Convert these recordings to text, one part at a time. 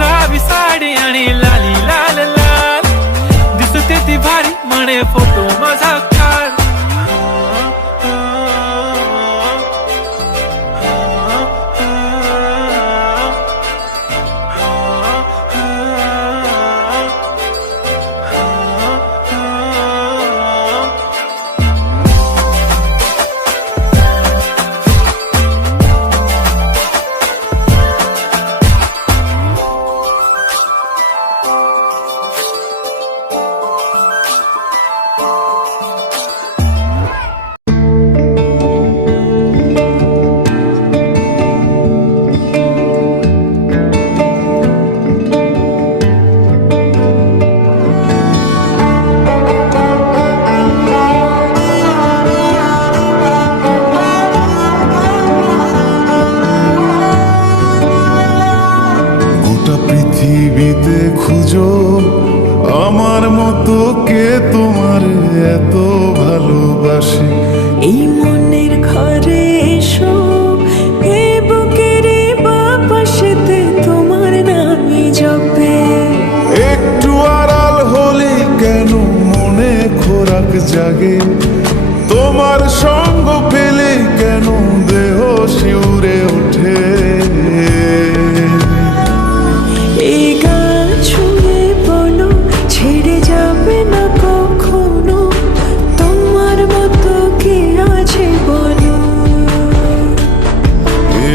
गुलाबी साडी आणि लाली लाल लाल. दिसते ती भारी म्हणे फोटो माझा আমার মতো কে তোমার এত ভালোবাসে?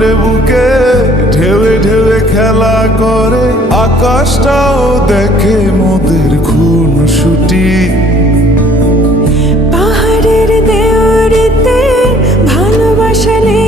নামের বুকে ঢেউে ঢেলে খেলা করে, আকাশটাও দেখে মোদের খুন ছুটি পাহাড়ের দেওয়ারিতে ভালোবাসা লেগে